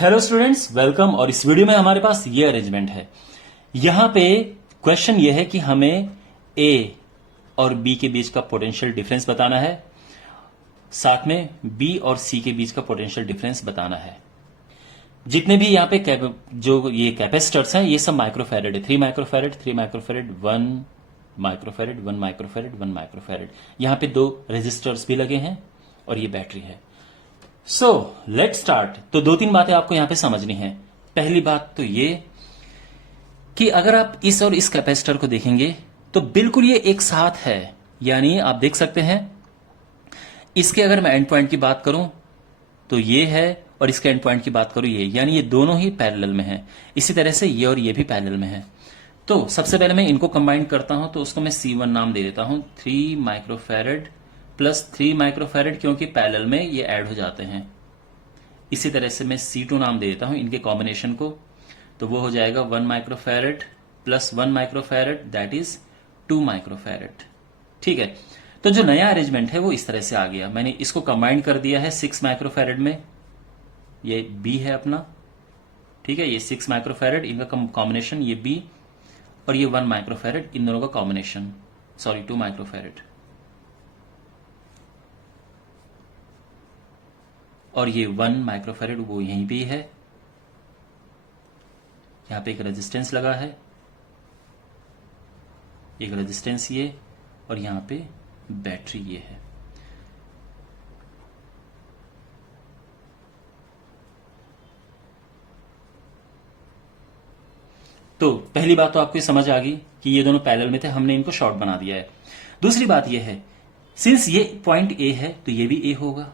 Hello students, welcome. और इस video में हमारे पास ये अरेंजमेंट है। यहां पे क्वेश्चन ये है कि हमें ए और बी के बीच का पोटेंशियल डिफरेंस बताना है, साथ में बी और सी के बीच का पोटेंशियल डिफरेंस बताना है। जितने भी यहाँ पे जो ये कैपेसिटर्स हैं, ये सब माइक्रोफैरेड है। 3 microfarad, 3 microfarad, 1 microfarad, 1 microfarad, 1 microfarad. यहां पे 2 रेजिस्टर्स भी लगे हैं और ये बैटरी है। So let start. तो 2-3 बातें आपको यहां पे समझनी है। पहली बात तो ये कि अगर आप इस और इस कैपेसिटर को देखेंगे तो बिल्कुल ये एक साथ है। यानी आप देख सकते हैं, इसके अगर मैं एंड पॉइंट की बात करूं तो ये है, और इसके एंड पॉइंट की बात करूं ये, यानी ये दोनों ही पैरेलल में हैं। इसी तरह से ये और ये भी पैरेलल में है। तो सबसे पहले मैं इनको कंबाइन करता हूं, तो उसको मैं C1 नाम दे देता हूं। 3 माइक्रोफैरेड प्लस 3 माइक्रोफैरेड, क्योंकि पैरेलल में ये ऐड हो जाते हैं। इसी तरह से मैं C2 नाम दे देता हूं इनके कॉम्बिनेशन को, तो वो हो जाएगा 1 microfarad plus 1 microfarad, that is 2 microfarad. ठीक है, तो जो नया अरेंजमेंट है वो इस तरह से आ गया। मैंने इसको कंबाइन कर दिया है 6 माइक्रोफैरेड में। ये बी है अपना, ठीक है, ये 6 माइक्रोफैरेड इनका कॉम्बिनेशन, ये बी, और ये 1 माइक्रोफैरेड इन दोनों का कॉम्बिनेशन, सॉरी 2 माइक्रोफैरेड, और ये 1 माइक्रोफैरेड वो यहीं पे है। यहां पे एक रेजिस्टेंस लगा है, एक रेजिस्टेंस ये, और यहां पे बैटरी ये है। तो पहली बात तो आपको ये समझ आ गई कि ये दोनों पैरेलल में थे, हमने इनको शॉर्ट बना दिया है। दूसरी बात ये है, सिंस ये पॉइंट ए है तो ये भी ए होगा।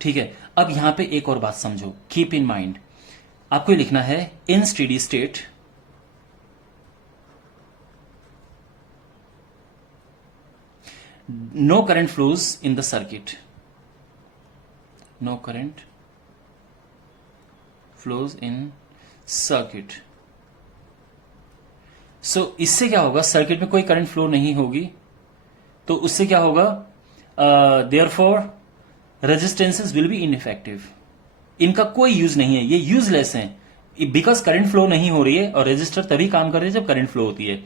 ठीक है, अब यहां पे एक और बात समझो, कीप इन माइंड। आपको ये लिखना है in steady state no current flows in the circuit, no current flows in circuit. So इससे क्या होगा, सर्किट में कोई करंट फ्लो नहीं होगी, तो उससे क्या होगा, therefore resistances will be ineffective. इनका कोई यूज नहीं है, ये यूजलेस हैं, बिकॉज करंट फ्लो नहीं हो रही है, और रेजिस्टर तभी काम कर रहे हैं जब करंट फ्लो होती है।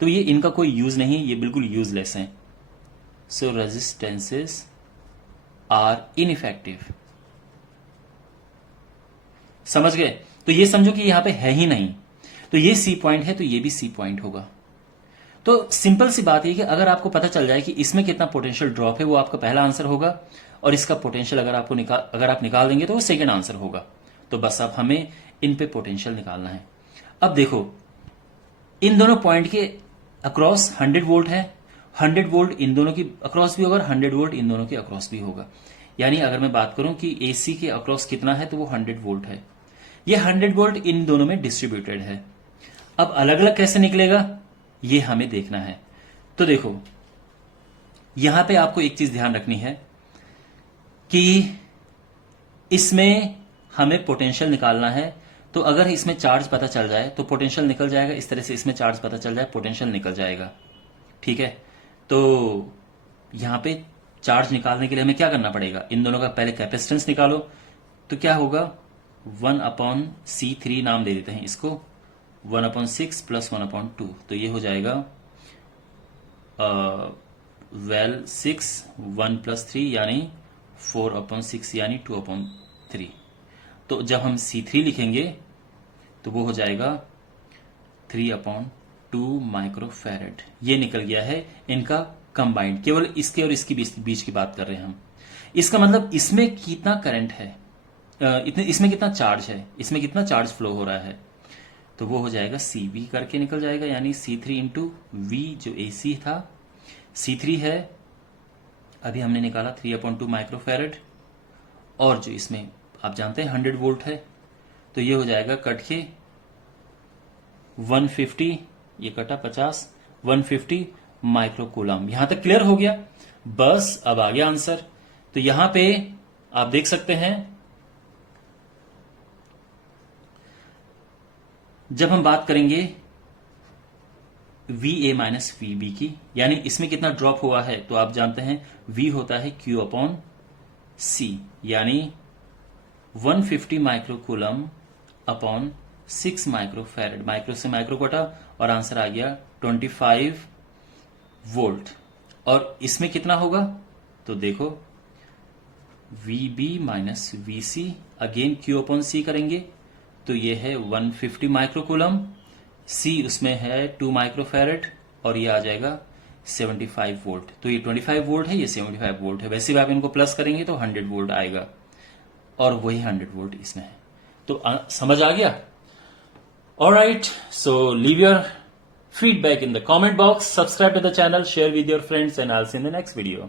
तो ये इनका कोई यूज नहीं है, ये बिल्कुल यूजलेस हैं। सो रेजिस्टेंसेस आर इनइफेक्टिव। समझ गए? तो ये समझो कि यहां पे है ही नहीं, तो ये सी पॉइंट है तो ये भी सी पॉइंट होगा। तो सिंपल सी बात है कि अगर आपको पता चल जाए कि इसमें कितना पोटेंशियल ड्रॉप है, वो आपका पहला आंसर होगा, और इसका पोटेंशियल अगर आप निकाल देंगे तो वो सेकंड आंसर होगा। तो बस अब हमें इन पे पोटेंशियल निकालना है। अब देखो, इन दोनों पॉइंट के अक्रॉस 100 वोल्ट है, 100 वोल्ट इन दोनों की अक्रॉस भी होगा, और 100 वोल्ट इन दोनों के अक्रॉस भी होगा। यानी अगर मैं बात करूं कि एसी के अक्रॉस कितना है, तो वो 100 वोल्ट है। ये 100 वोल्ट इन दोनों में डिस्ट्रीब्यूटेड है। अब अलग अलग कैसे निकलेगा ये हमें देखना है। तो देखो, यहां पे आपको एक चीज ध्यान रखनी है कि इसमें हमें पोटेंशियल निकालना है। तो अगर इसमें चार्ज पता चल जाए तो पोटेंशियल निकल जाएगा, इस तरह से इसमें चार्ज पता चल जाए पोटेंशियल निकल जाएगा। ठीक है, तो यहां पे चार्ज निकालने के लिए हमें क्या करना पड़ेगा, इन दोनों का पहले कैपेसिटेंस निकालो। तो क्या होगा, 1/C3 नाम दे देते हैं इसको, 1/6 प्लस 1/2, तो ये हो जाएगा 6, 1 प्लस 3 यानी 4/6 यानी 2/3। तो जब हम C3 लिखेंगे तो वो हो जाएगा 3/2 माइक्रोफैरेड। ये निकल गया है इनका कंबाइंड। केवल इसके और इसकी बीच की बात कर रहे हैं हम। इसका मतलब इसमें कितना करंट है, इसमें कितना चार्ज है, इसमें कितना चार्ज फ्लो हो रहा है, तो वो हो जाएगा CV करके निकल जाएगा, यानी C3 इंटू V जो AC था, C3 है अभी हमने निकाला 3/2 माइक्रोफैरेड, और जो इसमें आप जानते हैं 100 वोल्ट है, तो ये हो जाएगा कट के 150, ये कटा 50, 150 माइक्रोकूलम। यहां तक क्लियर हो गया? बस अब आ गया आंसर। तो यहां पे आप देख सकते हैं, जब हम बात करेंगे VA माइनस VB की, यानी इसमें कितना ड्रॉप हुआ है, तो आप जानते हैं V होता है Q/C, यानी 150 माइक्रोकूलम अपॉन 6 माइक्रोफैरेड, माइक्रो से माइक्रो कटा और आंसर आ गया 25 वोल्ट। और इसमें कितना होगा तो देखो VB minus VC, again Q upon C करेंगे तो ये है 150 माइक्रोकूलम, C उसमें है 2 माइक्रोफैरेड और ये आ जाएगा 75 वोल्ट। तो ये 25 वोल्ट है, ये 75 वोल्ट है। वैसे भी आप इनको प्लस करेंगे तो 100 वोल्ट आएगा और वही 100 वोल्ट इसमें है। तो समझ आ गया? Alright, so leave your feedback in the comment box, subscribe to the channel, share with your friends, and I'll see you in the next video.